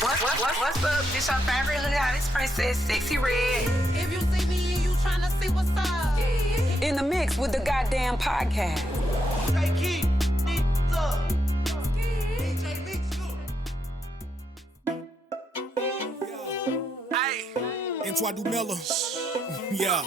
What's up? This your favorite hood hottest princess, Sexy Red. If you see me and you tryna see what's up. In the mix with the Gah Damn podcast. Hey, keep these up. DJ Mix Hey, into I do Miller. Yeah.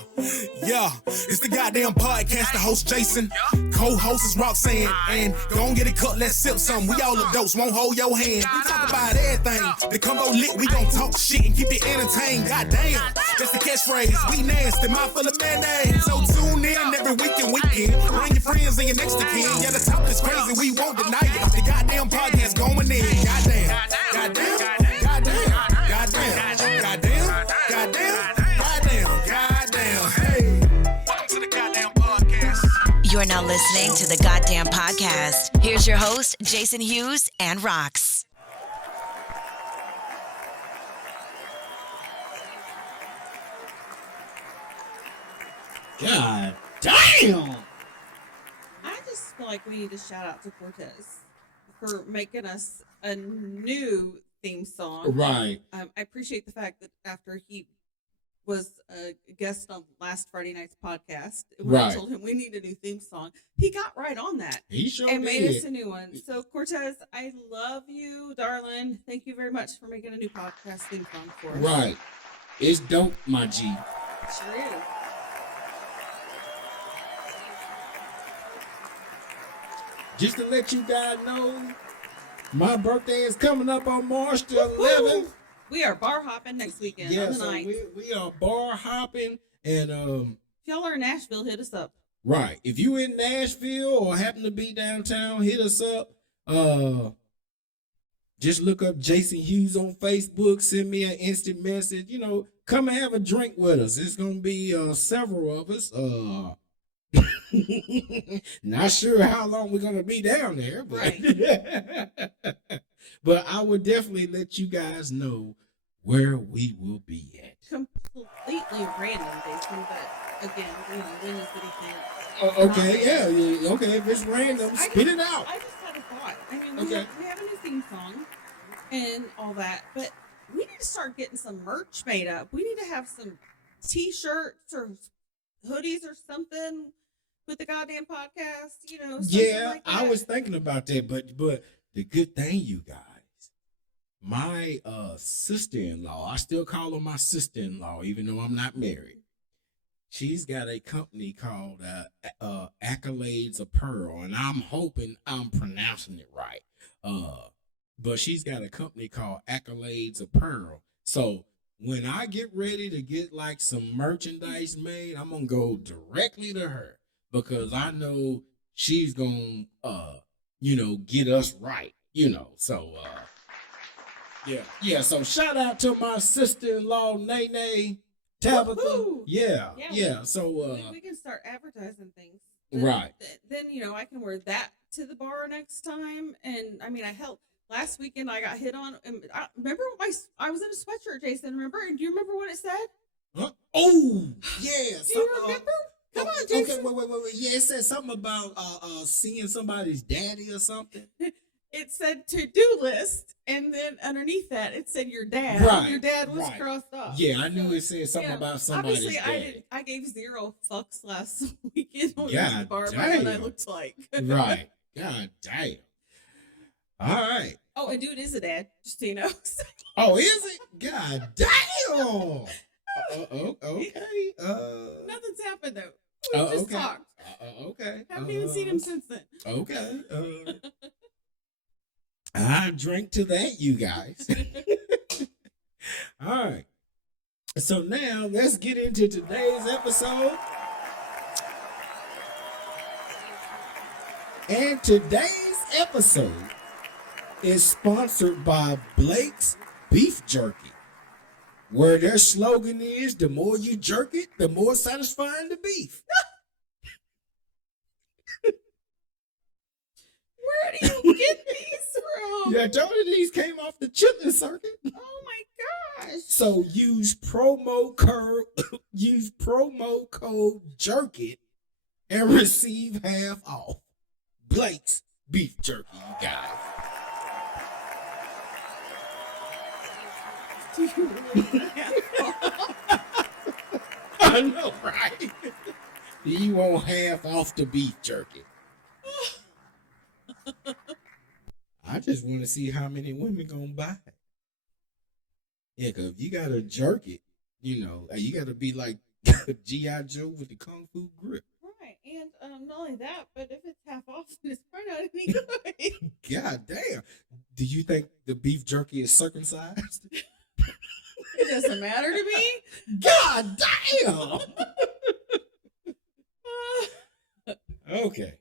It's the Gah Damn podcast. The host Jason, co-host is Roxanne, and gon' get it cut. Let's sip some. We all adults, won't hold your hand. We talk about everything. The combo lit. We gon' talk shit and keep it entertained. God damn, that's the catchphrase. We nasty, mouth full of mayonnaise. So tune in every weekend. Bring your friends and your next to kin. Yeah, the top is crazy. We won't deny it. The Gah Damn podcast going in. Goddamn, goddamn, goddamn, goddamn, goddamn, goddamn. You are now listening to the Gah Damn podcast. Here's your host, Jason Hughes and Rox. God damn! I just feel like we need to shout out to Cortez for making us a new theme song. Right. I appreciate the fact that after he was a guest on last Friday night's podcast, when I told him we need a new theme song, he got right on that. He sure and did. made us a new one. So Cortez, I love you, darling. Thank you very much for making a new podcast theme song for us. Right. It's dope, my G. Sure is. Just to let you guys know, my birthday is coming up on March the 11th. We are bar hopping next weekend on the so 9th. we are bar hopping, and if y'all are in Nashville, hit us up. right. If you in Nashville or happen to be downtown, hit us up. Just look up Jason Hughes on Facebook. Send me an instant message. You know, come and have a drink with us. It's gonna be several of us. Not sure how long we're gonna be down there, but Right. but I would definitely let you guys know where we will be at. Completely random, Jason, but again, when is the weekend? Okay, yeah, okay. If it's random, spit it out. I just had a thought. I mean, Okay. we have a new theme song and all that, but we need to start getting some merch made up. We need to have some T-shirts or hoodies or something with the Gah Damn podcast. You know, something Yeah, like that. I was thinking about that, but the good thing, you guys, my sister-in-law, I still call her my sister-in-law, even though I'm not married. She's got a company called Accolades of Pearl, and I'm hoping I'm pronouncing it right. But she's got a company called Accolades of Pearl. So when I get ready to get like some merchandise made, I'm gonna go directly to her because I know she's gonna get us right. So yeah. So shout out to my sister-in-law, Nene Tabitha. Woo-hoo! Yeah. So we can start advertising things. Right. Then I can wear that to the bar next time. And I mean, I helped last weekend. I got hit on. And remember I was in a sweatshirt, Jason. Remember? And do you remember what it said? Huh? Oh yeah. Do you remember? Come on, Jason. Okay, wait. Yeah, it said something about seeing somebody's daddy or something. It said to-do list, and then underneath that, it said your dad. Right, Your dad was right. crossed off. Yeah, I knew it said something about somebody's Obviously, daddy. I gave zero fucks last weekend on God the bar about what I damn. looked like. Right. God damn. All right. Oh, and dude is a dad, just so you know. Oh, is it? God damn. Okay. Nothing's happened though. We just okay. talked. Okay. Haven't even seen him since then. Okay. I drink to that, you guys. All right. So now let's get into today's episode. And today's episode is sponsored by Blake's Beef Jerky, where their slogan is, the more you jerk it, the more satisfying the beef. Where do you get these from? Yeah, I told you these came off the chitlin circuit. Oh my gosh. So use promo code JERKIT and receive half off. Blake's Beef Jerky, you guys. Do you really want half off? I know, right? You want half off the beef jerky. I just want to see how many women gonna buy it. Yeah, cause if you gotta jerk it, you gotta be like G.I. Joe with the Kung Fu grip. Right, and not only that, but if it's half off, it's probably not any good. God damn! Do you think the beef jerky is circumcised? It doesn't matter to me. God damn! Okay.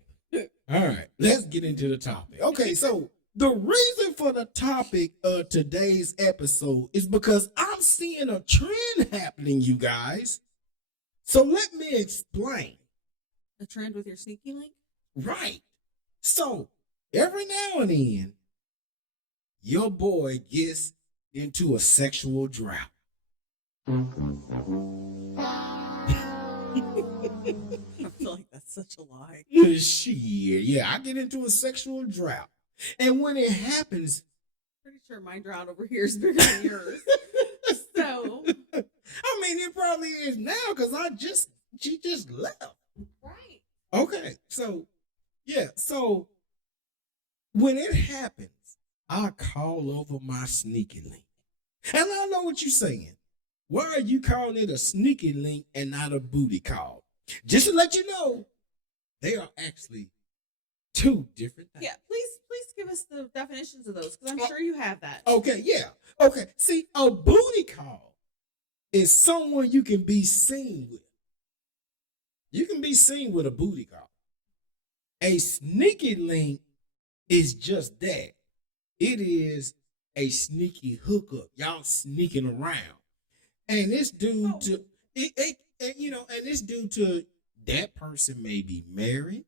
All right. Let's get into the topic. Okay, so the reason for the topic of today's episode is because I'm seeing a trend happening, you guys. So let me explain. A trend with your sneaky link? Right. So every now and then, your boy gets into a sexual drought. I feel like that's such a lie. Shit, yeah, I get into a sexual drought. And when it happens, Pretty sure my drought over here is bigger than yours. So, I mean, it probably is now because she just left. right. Okay, so, yeah, so when it happens, I call over my sneaky link. And I know what you're saying. Why are you calling it a sneaky link and not a booty call? Just to let you know, they are actually two different things. Yeah, please give us the definitions of those because I'm sure you have that. Okay, yeah. Okay, see, a booty call is someone you can be seen with. You can be seen with a booty call. A sneaky link is just that. It is a sneaky hookup. Y'all sneaking around. And it's due to and it's due to that person may be married.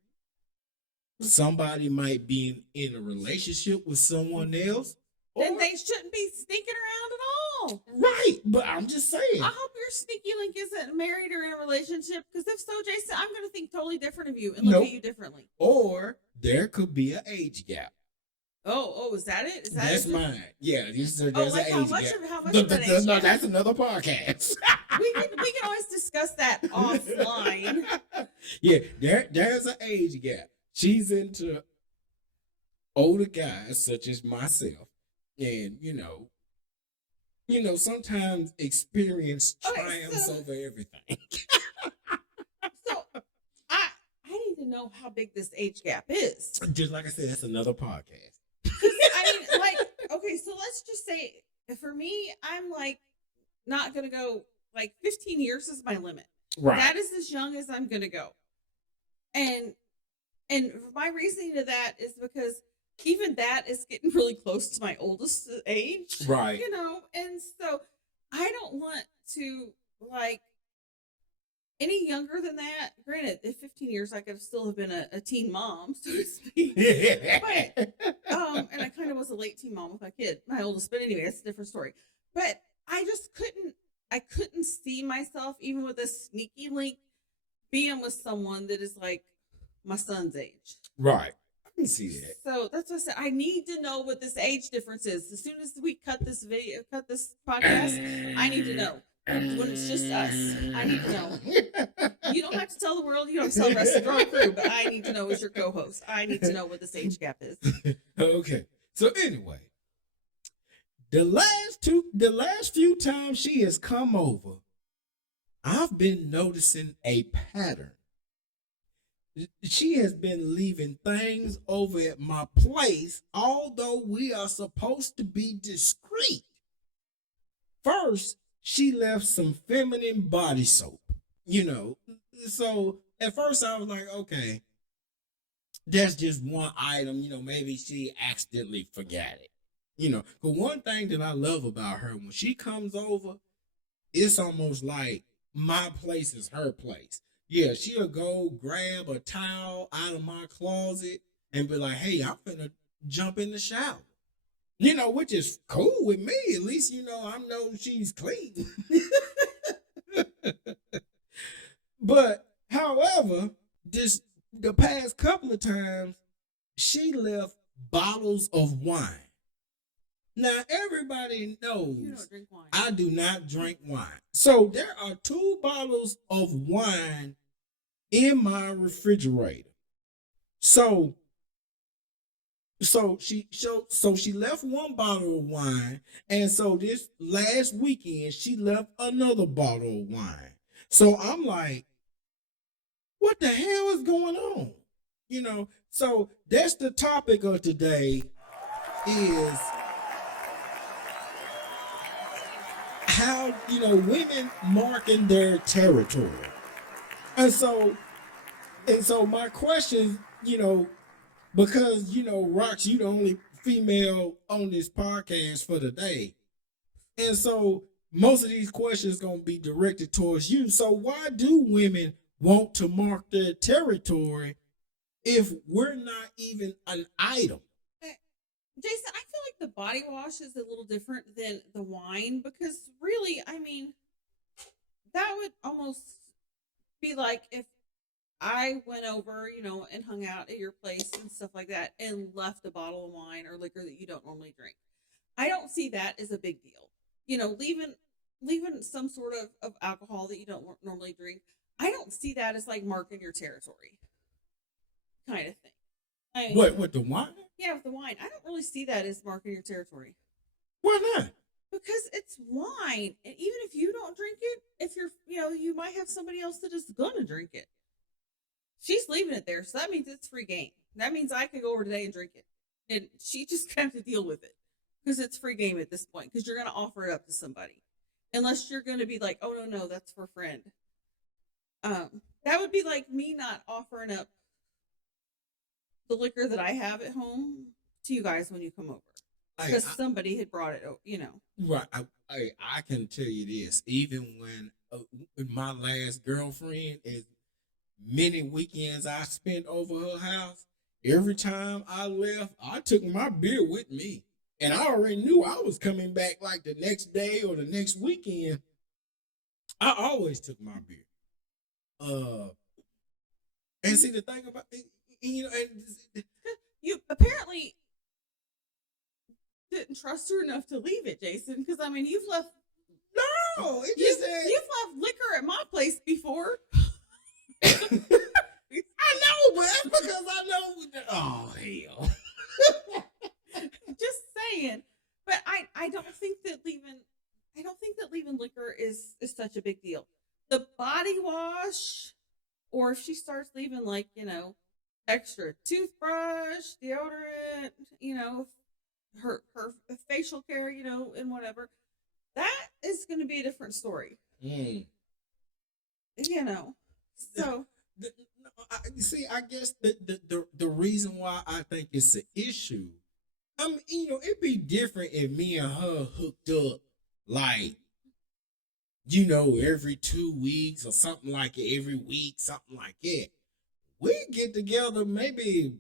Somebody might be in a relationship with someone else. Then they shouldn't be sneaking around at all. Right, but I'm just saying. I hope your sneaky link isn't married or in a relationship because if so, Jason, I'm going to think totally different of you and look Nope. at you differently. Or there could be an age gap. Oh, is that it? Is that That's it? mine. Yeah, there's like an how age much gap. of- how much of an age No, gap? that's another podcast. We can always discuss that offline. Yeah, there's an age gap. She's into older guys such as myself, and sometimes experience triumphs over everything. So I need to know how big this age gap is. Just like I said, that's another podcast. I mean, like, okay, so let's just say for me, I'm like not gonna go like 15 years is my limit. Right. That is as young as I'm gonna go. And my reasoning to that is because even that is getting really close to my oldest age. Right. And so I don't want to like any younger than that. Granted, in 15 years I could still have been a teen mom, so to speak. But and I kind of was a late teen mom with my oldest, but anyway, that's a different story. But I just couldn't see myself even with a sneaky link being with someone that is like my son's age. Right. I can see that. So that's what I said. I need to know what this age difference is. As soon as we cut this podcast, I need to know. When it's just us, I need to know. You don't have to tell the world. You don't have to tell the rest of the road crew, but I need to know as your co-host. I need to know what this age gap is. Okay. So anyway, the last few times she has come over, I've been noticing a pattern. She has been leaving things over at my place, although we are supposed to be discreet. First, she left some feminine body soap, So at first I was like, okay, that's just one item, maybe she accidentally forgot it. But one thing that I love about her, when she comes over, it's almost like my place is her place. Yeah, she'll go grab a towel out of my closet and be like, hey, I'm finna jump in the shower. Which is cool with me. At least, I know she's clean. But, however, the past couple of times, she left bottles of wine. Now everybody knows You don't drink wine. I do not drink wine. So there are 2 bottles of wine in my refrigerator. So she left 1 bottle of wine, and so this last weekend she left another bottle of wine. So I'm like, what the hell is going on? So that's the topic of today, is how women marking their territory. And so my question, because Rox, you the only female on this podcast for today, and so most of these questions gonna be directed towards you. So why do women want to mark their territory if we're not even an item? Jason, I feel like the body wash is a little different than the wine, because really, I mean, that would almost be like if I went over, and hung out at your place and stuff like that and left a bottle of wine or liquor that you don't normally drink. I don't see that as a big deal. Leaving some sort of alcohol that you don't normally drink. I don't see that as like marking your territory kind of thing. What, with the wine? Yeah, with the wine. I don't really see that as marking your territory. Why not? Because it's wine. And even if you don't drink it, if you're, you might have somebody else that is going to drink it. She's leaving it there. So that means it's free game. That means I could go over today and drink it. And she just gonna have to deal with it. Because it's free game at this point. Because you're going to offer it up to somebody. Unless you're going to be like, oh, no, that's for a friend. That would be like me not offering up the liquor that I have at home to you guys when you come over. Because somebody had brought it, Right. I can tell you this. Even when my last girlfriend, as many weekends I spent over her house, every time I left, I took my beer with me. And I already knew I was coming back like the next day or the next weekend. I always took my beer. And see, the thing about it, you apparently didn't trust her enough to leave it, Jason. Because you've left. No, you've left liquor at my place before. I know, but that's because I know. Oh hell! Just saying. But I don't think that leaving liquor is such a big deal. The body wash, or if she starts leaving extra toothbrush, deodorant, her facial care, and whatever, that is going to be a different story. So see, I guess the reason why I think it's an issue, it'd be different if me and her hooked up like, every 2 weeks or something like it, every week, something like that. We get together maybe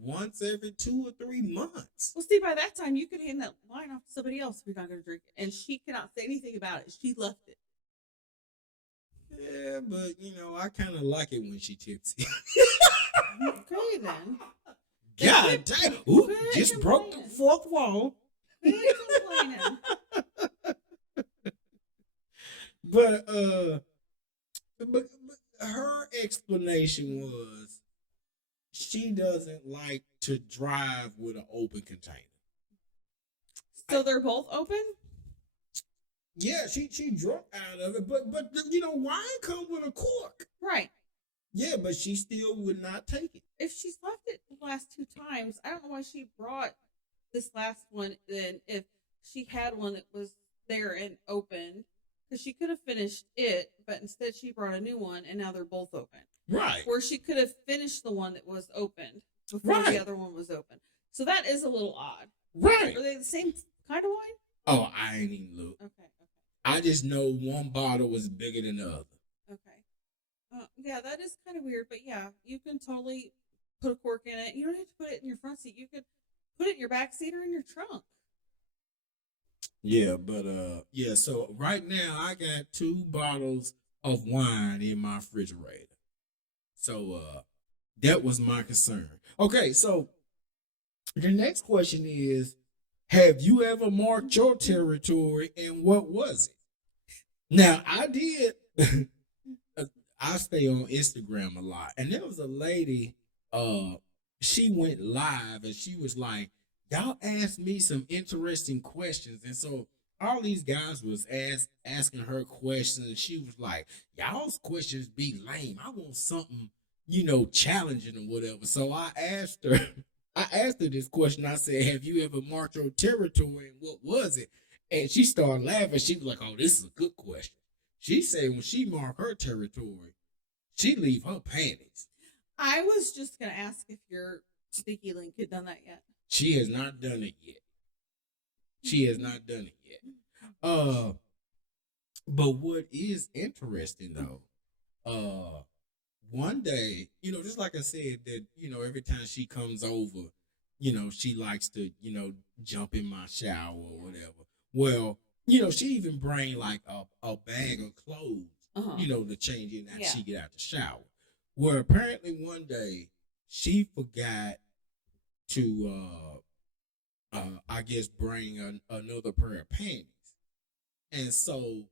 once every 2 or 3 months. Well, see, by that time you could hand that wine off to somebody else if you're not going to drink it, and she cannot say anything about it. She left it. Yeah, but I kind of like it when she tipsy. Okay, then. God damn! Ooh, just broke the fourth wall. But her explanation was she doesn't like to drive with an open container. So they're both open? Yeah, she drunk out of it, but wine come with a cork. Right. Yeah, but she still would not take it. If she's left it the last 2 times, I don't know why she brought this last one then if she had one that was there and open. Because she could have finished it, but instead she brought a new one, and now they're both open. Right. Or she could have finished the one that was opened before the other one was open. So that is a little odd. Right. Are they the same kind of wine? Oh, I ain't even look. Okay. I just know one bottle was bigger than the other. Okay. Yeah, that is kind of weird, but yeah, you can totally put a cork in it. You don't have to put it in your front seat. You could put it in your back seat or in your trunk. Yeah, but so right now I got 2 bottles of wine in my refrigerator. So that was my concern. Okay, so The next question is, have you ever marked your territory and what was it? Now, I did. I stay on Instagram a lot. And there was a lady, she went live and she was like, y'all asked me some interesting questions. And so all these guys was asking her questions. And she was like, y'all's questions be lame. I want something, challenging or whatever. So I asked her this question. I said, have you ever marked your territory and what was it? And she started laughing. She was like, oh, this is a good question. She said when she marked her territory, she leave her panties. I was just going to ask if your sneaky link had done that yet. She has not done it yet. She has not done it yet. But what is interesting though, one day, just like I said, that, every time she comes over, she likes to, jump in my shower or whatever. Well, she even bring like a bag of clothes, to change in after she get out the shower. Well, apparently one day she forgot to, I guess, bring another pair of panties. And so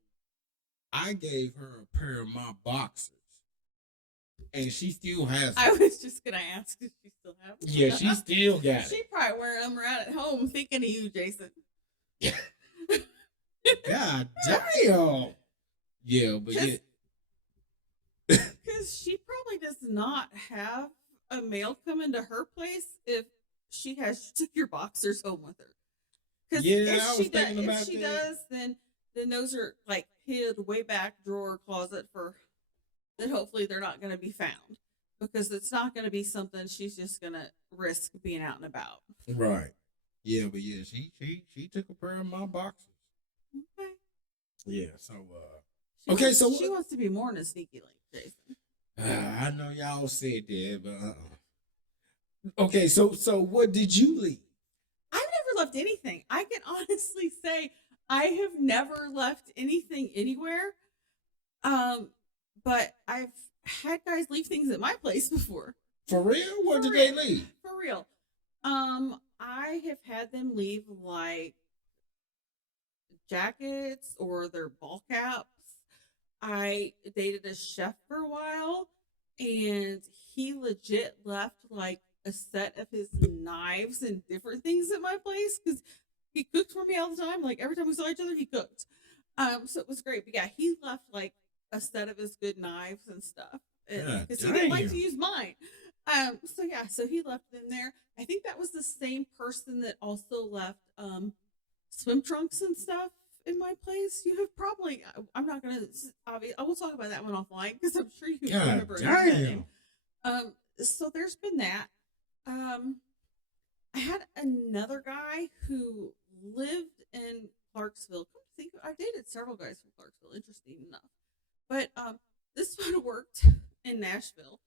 I gave her a pair of my boxers. And she still has them. I was just going to ask if she still has them. Yeah, she still got it. She probably wearing them around at home thinking of you, Jason. God damn. Yeah, but yeah. Because she probably does not have a male come into her place if she took your boxers home with her. Because if she does, then those are like hid way back drawer closet then hopefully they're not going to be found, because it's not going to be something she's just going to risk being out and about. Right. Yeah, but yeah, she took a pair of my boxers. Okay. Yeah, so she wants to be more than a sneaky link, Jason. I know y'all said that, but okay, so what did you leave? I've never left anything. I can honestly say I have never left anything anywhere. But I've had guys leave things at my place before. For real? What did they leave? For real. I have had them leave like jackets or their ball caps. I dated a chef for a while, and he legit left like a set of his knives and different things at my place because he cooked for me all the time. Like every time we saw each other, he cooked. So it was great. But yeah, he left like a set of his good knives and stuff because he didn't like to use mine. So he left them there. I think that was the same person that also left swim trunks and stuff in my place. You have probably, I'm not gonna I will talk about that one offline because I'm sure you remember that name. So there's been that. I had another guy who lived in Clarksville. Come to think, I dated several guys from Clarksville, interesting enough. But this one worked in Nashville.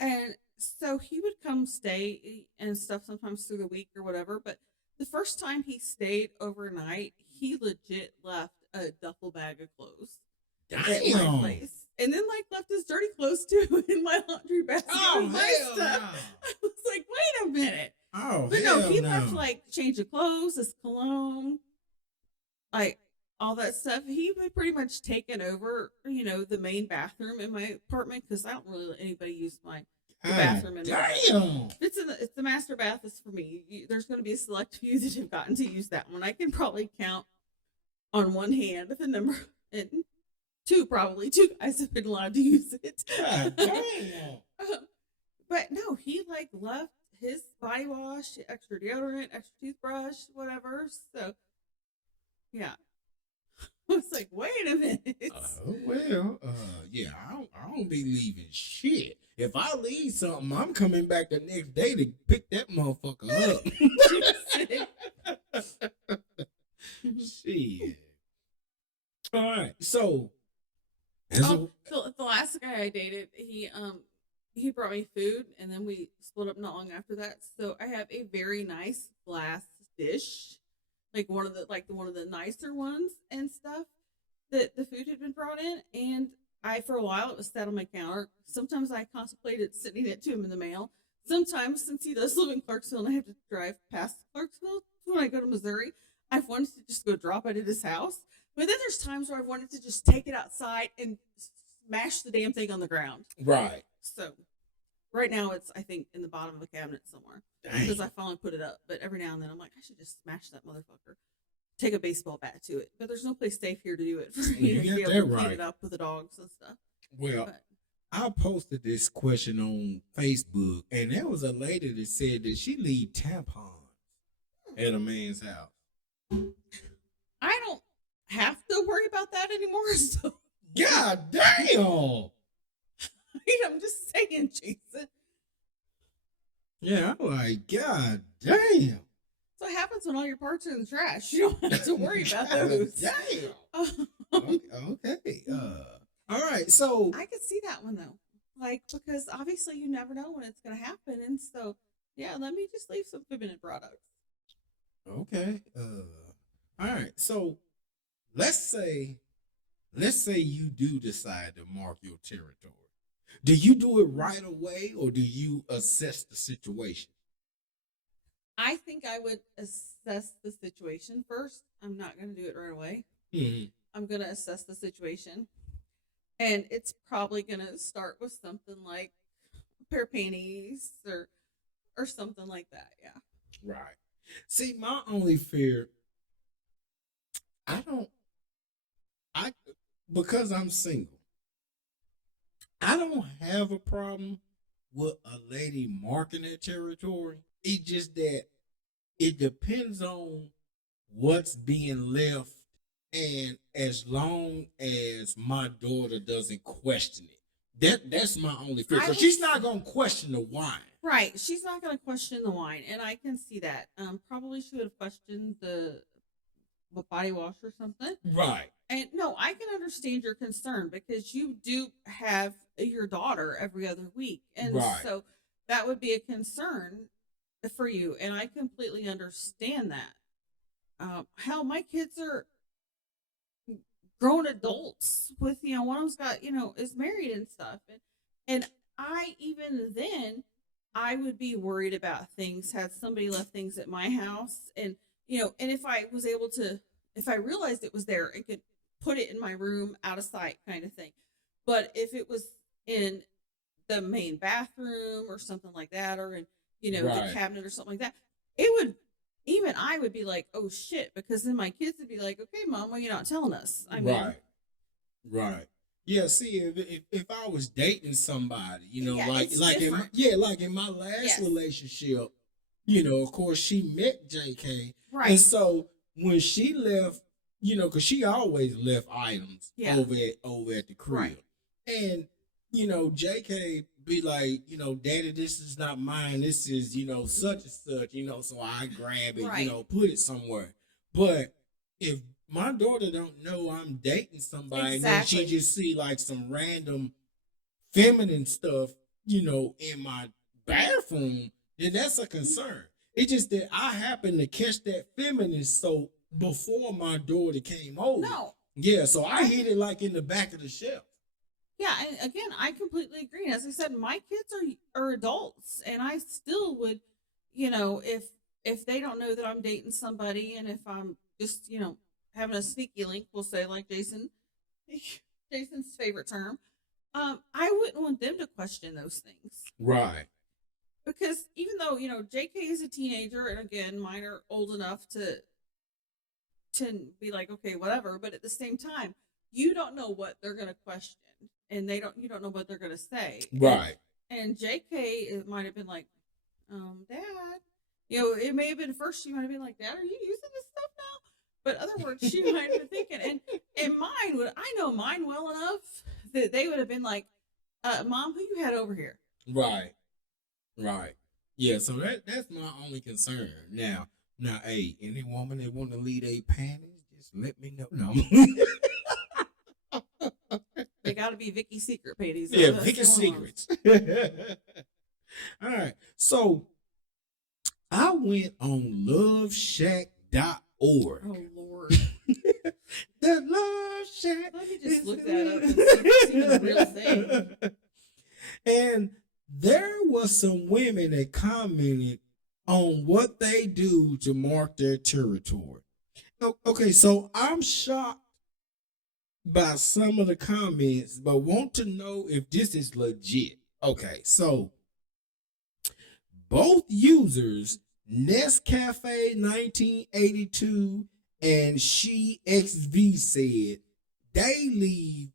And so he would come stay and stuff sometimes through the week or whatever. But the first time he stayed overnight, he legit left a duffel bag of clothes at my place. And then like left his dirty clothes too in my laundry basket. Oh, my stuff. no. I was like, wait a minute. Oh, but no, he left like change of clothes, his cologne, like all that stuff. He had pretty much taken over, the main bathroom in my apartment because I don't really let anybody use the bathroom in my It's the master bath is for me. There's going to be a select few that have gotten to use that one. I can probably count on one hand the number, and two guys have been allowed to use it. But no, he like left his body wash, extra deodorant, extra toothbrush, whatever. So yeah. I was like, wait a minute. Yeah, I don't be leaving shit. If I leave something, I'm coming back the next day to pick that motherfucker up. Shit. All right, so the last guy I dated, he brought me food, and then we split up not long after that. So I have a very nice glass dish. Like one of the nicer ones and stuff that the food had been brought in, and for a while it was sat on my counter. Sometimes I contemplated sending it to him in the mail. sometimes since he does live in Clarksville and I have to drive past Clarksville when I go to Missouri, I've wanted to just go drop it at his house. But then there's times where I've wanted to just take it outside and smash the damn thing on the ground. Right. So right now it's, I think, in the bottom of a cabinet somewhere. Because I finally put it up. But every now and then I'm like, I should just smash that motherfucker. Take a baseball bat to it. But there's no place safe here to do it for you to be able to clean it up with the dogs and stuff. Well, I posted this question on Facebook, and there was a lady that said that she leave tampons at a man's house. I don't have to worry about that anymore. So God damn! I'm just saying, Jason. Yeah, I'm like, God damn. So it happens when all your parts are in the trash. You don't have to worry about those. Damn. Okay. All right. So I could see that one though, like because obviously you never know when it's going to happen, and so yeah, let me just leave some feminine products. okay. All right. So let's say you do decide to mark your territory. Do you do it right away, or do you assess the situation? I think I would assess the situation first. I'm not going to do it right away. Mm-hmm. I'm going to assess the situation. And it's probably going to start with something like a pair of panties or something like that. Yeah. Right. See, my only fear, because I'm single, I don't have a problem with a lady marking their territory. It's just that it depends on what's being left, and as long as my daughter doesn't question it, that's my only fear. Because she's not gonna question the wine. Right. She's not going to question the wine, and I can see that. Probably she would have questioned the body wash or something. Right. And no, I can understand your concern because you do have your daughter every other week. And right. So that would be a concern for you. And I completely understand that. Hell, my kids are grown adults with, one of them's got, is married and stuff. And I, even then, I would be worried about things, had somebody left things at my house. And if I was able to, if I realized it was there and could put it in my room out of sight kind of thing. But if it was in the main bathroom or something like that, or in, right. the cabinet or something like that, I would be like, oh shit, because then my kids would be like, okay, Mom, why are you not telling us? Right. Yeah, see, if I was dating somebody, like in my last relationship, of course she met JK. Right. And so when she left, because she always left items over at the crib. Right. And, JK be like, Daddy, this is not mine. This is, such and such, so I grab it, right. Put it somewhere. But if my daughter don't know I'm dating somebody, and then she just see like some random feminine stuff, in my bathroom, then that's a concern. It's just that I happen to catch that feminine so before my daughter came over. No. Yeah, so I hit it like in the back of the shelf. Yeah, and again, I completely agree. As I said, my kids are adults, and I still would, if they don't know that I'm dating somebody, and if I'm just, having a sneaky link, we'll say, like Jason's favorite term, I wouldn't want them to question those things. Right. Because even though, JK is a teenager, and again, mine are old enough to be like, okay, whatever, but at the same time, you don't know what they're going to question, and you don't know what they're going to say. Right. And JK, it might have been like, Dad, it may have been first, she might have been like, Dad, are you using this stuff now? But other words, she might have been thinking, and mine I know mine well enough that they would have been like, Mom, who you had over here? Right. Yeah, so that's my only concern. Now, hey, any woman that want to leave a panties, just let me know. No. They got to be Vicky's Secret panties. Yeah, Vicky's Secrets. All right. So I went on loveshack.org. Oh, Lord. The Love Shack. Let me just look that up and see if it's even a real thing. And there was some women that commented on what they do to mark their territory. Okay, so I'm shocked by some of the comments, but want to know if this is legit. Okay, so both users, Nescafe 1982 and She XV, said they leave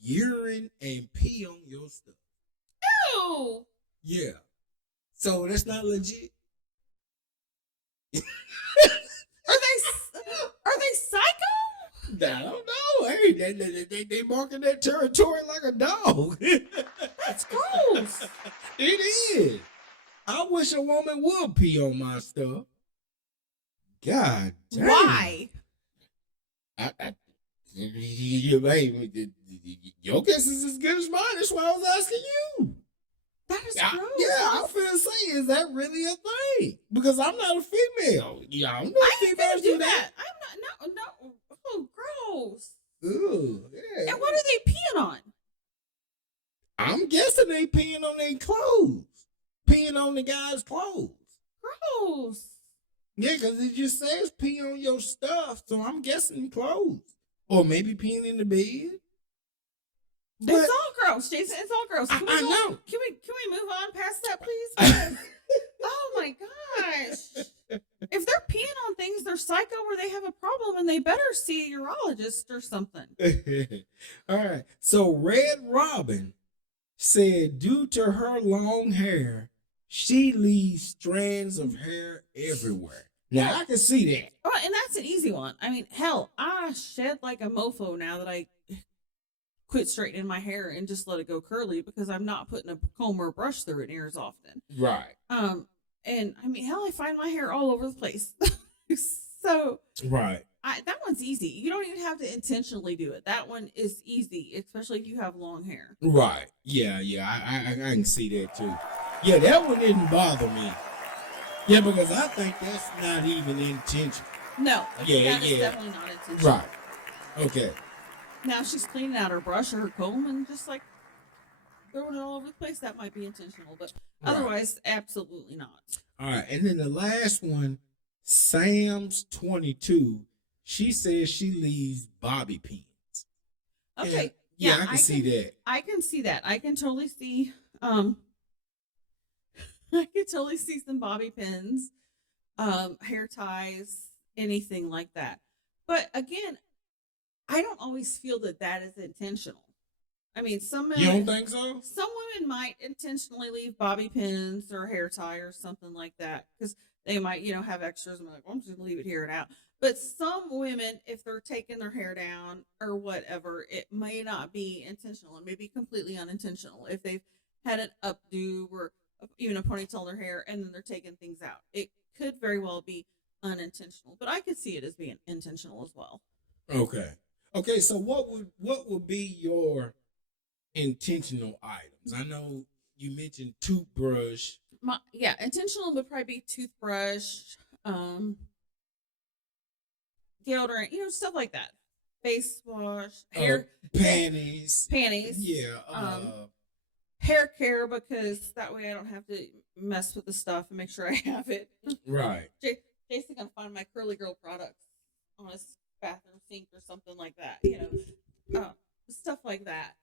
urine and pee on your stuff. Ew. Yeah. So that's not legit. Are they psycho? I don't know. Hey, they marking that territory like a dog. That's gross. It is. I wish a woman would pee on my stuff. God damn. Why? Your guess is as good as mine. That's why I was asking you. That is gross. I feel say, is that really a thing? Because I'm not a female. Yeah, I'm not I ain't gonna females do that. I'm not. No. Oh, gross. Ooh, yeah. And what are they peeing on? I'm guessing they peeing on their clothes. Peeing on the guy's clothes. Gross. Yeah, because it just says pee on your stuff, so I'm guessing clothes. Or maybe peeing in the bed. But It's all gross, Jason. It's all gross. I know. Can we move on past that, please? Oh my gosh. If they're peeing on things, they're psycho or they have a problem and they better see a urologist or something. All right. So Red Robin said due to her long hair, she leaves strands of hair everywhere. Now I can see that. Oh, and that's an easy one. I mean, hell, I shed like a mofo now that I quit straightening my hair and just let it go curly because I'm not putting a comb or a brush through it near as often. Right. And I mean, hell, I find my hair all over the place. So right. That one's easy. You don't even have to intentionally do it. That one is easy, especially if you have long hair. Right. Yeah. I can see that too. Yeah, that one didn't bother me. Yeah, because I think that's not even intentional. No. Yeah. That is definitely not intentional. Right. Okay. Now she's cleaning out her brush or her comb and just like throwing it all over the place. That might be intentional, but otherwise, absolutely not. All right. And then the last one, Sam's 22. She says she leaves bobby pins. Okay. And, yeah, I can see that. I can see that. I can totally see I can totally see some bobby pins, hair ties, anything like that. But again, I don't always feel that is intentional. I mean, You don't think so? Some women might intentionally leave bobby pins or hair tie or something like that because they might, have extras and be like, well, I'm just gonna leave it here and out. But some women, if they're taking their hair down or whatever, it may not be intentional. It may be completely unintentional. If they've had an updo or even a ponytail in their hair and then they're taking things out, it could very well be unintentional. But I could see it as being intentional as well. Okay. So what would be your intentional items? I know you mentioned toothbrush. Intentional would probably be toothbrush, deodorant, stuff like that. Face wash, hair, panties. Yeah. Hair care because that way I don't have to mess with the stuff and make sure I have it. Right. Jason gonna find my curly girl products on his bathroom sink or something like that. Stuff like that.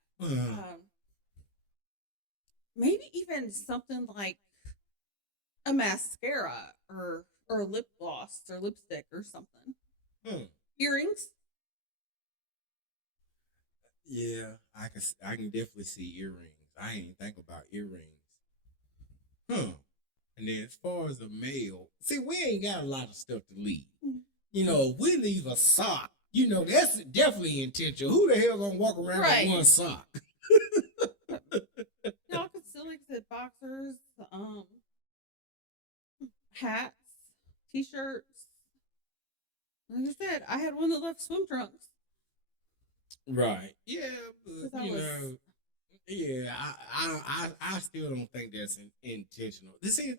Maybe even something like a mascara or a lip gloss or lipstick or something. Earrings. Yeah, I can definitely see earrings. I ain't think about earrings. And then as far as a male, see, we ain't got a lot of stuff to leave. If we leave a sock, that's definitely intentional. Who the hell gonna walk around with one sock? Y'all could still exit boxers, hats, t-shirts. Like I said, I had one that left swim trunks. Right. Yeah, but I still don't think that's intentional. See,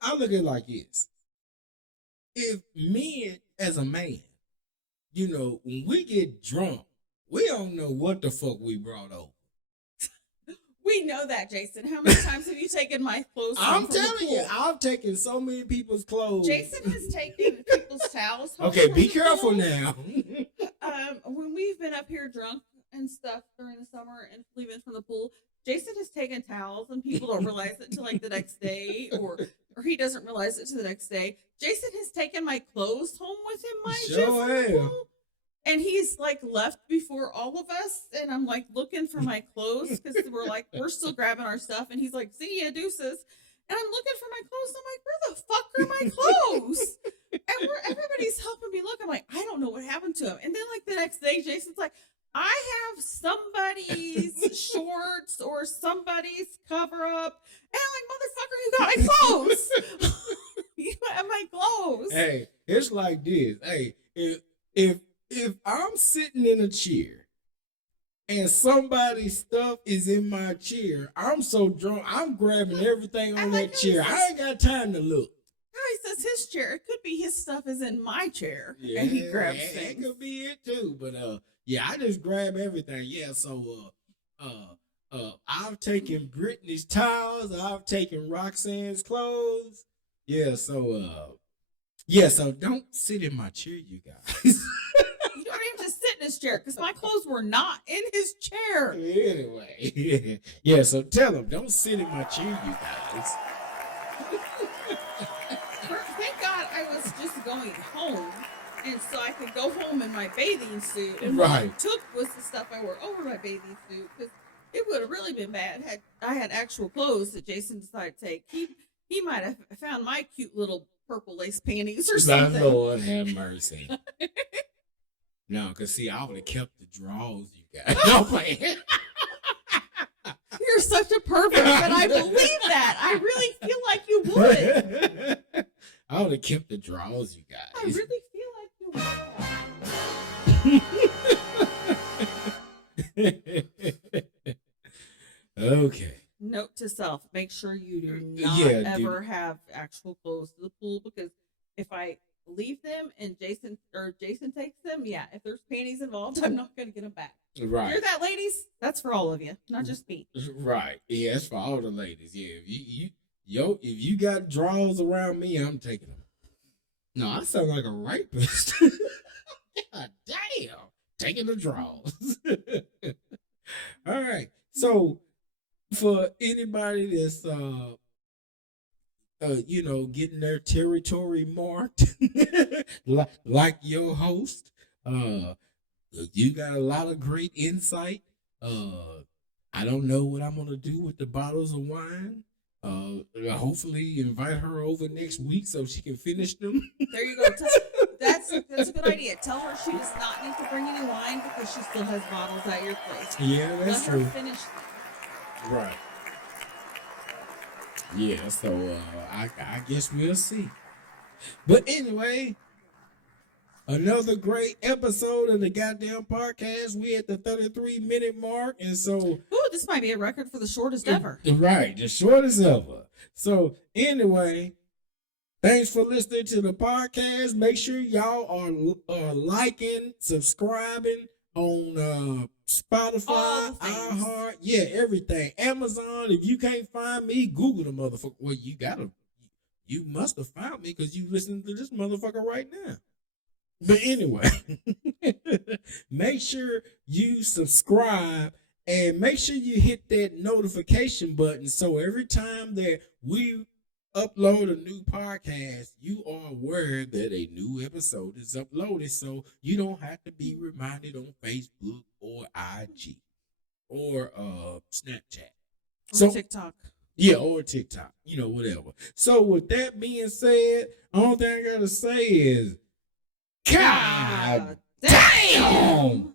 I look at it like this. If men, as a man, when we get drunk, we don't know what the fuck we brought over. We know that, Jason. How many times have you taken my clothes? I'm from the telling you, pool? I've taken so many people's clothes. Jason has taken people's towels. home Okay, from be the careful pool. now. When we've been up here drunk and stuff during the summer and leaving from the pool, Jason has taken towels and people don't realize it until like the next day, or he doesn't realize it till the next day. Jason has taken my clothes home with him, mind you, Sure from the have. pool. And he's like left before all of us, and I'm like looking for my clothes because we're still grabbing our stuff, and he's like, "See ya, deuces," and I'm looking for my clothes. I'm like, "Where the fuck are my clothes?" And everybody's helping me look. I'm like, I don't know what happened to him. And then like the next day, Jason's like, I have somebody's shorts or somebody's cover up, and I'm like, motherfucker, you got my clothes. You have my clothes. Hey, it's like this. Hey, if I'm sitting in a chair and somebody's stuff is in my chair, I'm so drunk, I'm grabbing everything on that chair. I ain't got time to look. He says his chair. It could be his stuff is in my chair, Yeah, and he grabs it things. could be it too. But yeah, I just grab everything. Yeah, so I've taken Brittany's towels. I've taken Roxanne's clothes. Yeah, so don't sit in my chair, you guys. You don't even just sit in his chair because my clothes were not in his chair. Anyway, yeah, so tell him, don't sit in my chair, you guys. Thank God I was just going home, and so I could go home in my bathing suit. And Right. what I took was the stuff I wore over my bathing suit because it would have really been bad had I had actual clothes that Jason decided to take. He might have found my cute little purple lace panties or My something. Lord have mercy. No, because see, I would have kept the drawers, you guys. No, playing. You're such a pervert, but I believe that. I really feel like you would. I would have kept the drawers, you I guys. really feel like you would. Okay. Note to self: make sure you do not Yeah, ever have actual clothes to the pool, because if I leave them and Jason takes them, yeah, if there's panties involved, I'm not gonna get them back. Right. Hear that, ladies? That's for all of you, not just me. Right. Yeah, that's for all the ladies. Yeah, if you got drawers around me, I'm taking them. No, I sound like a rapist. God damn. Taking the drawers. All right. So for anybody that's getting their territory marked, like your host, you got a lot of great insight. I don't know what I'm gonna do with the bottles of wine. Hopefully invite her over next week so she can finish them. There you go. That's a good idea. Tell her she does not need to bring any wine because she still has bottles at your place. Yeah, that's Let true. her finish them. Right. Yeah, so I guess we'll see. But anyway, another great episode of the goddamn podcast. We at the 33-minute mark, and so Ooh, this might be a record for the shortest ever. right, the shortest ever. So anyway, thanks for listening to the podcast. Make sure y'all are liking, subscribing on Spotify, All the things. iHeart, yeah, everything. Amazon. If you can't find me, Google the motherfucker. Well, you must have found me because you listening to this motherfucker right now. But anyway, make sure you subscribe and make sure you hit that notification button so every time that we upload a new podcast, you are aware that a new episode is uploaded, so you don't have to be reminded on Facebook or IG or Snapchat. Or TikTok. Yeah, or TikTok, whatever. So with that being said, only thing I gotta say is, God damn!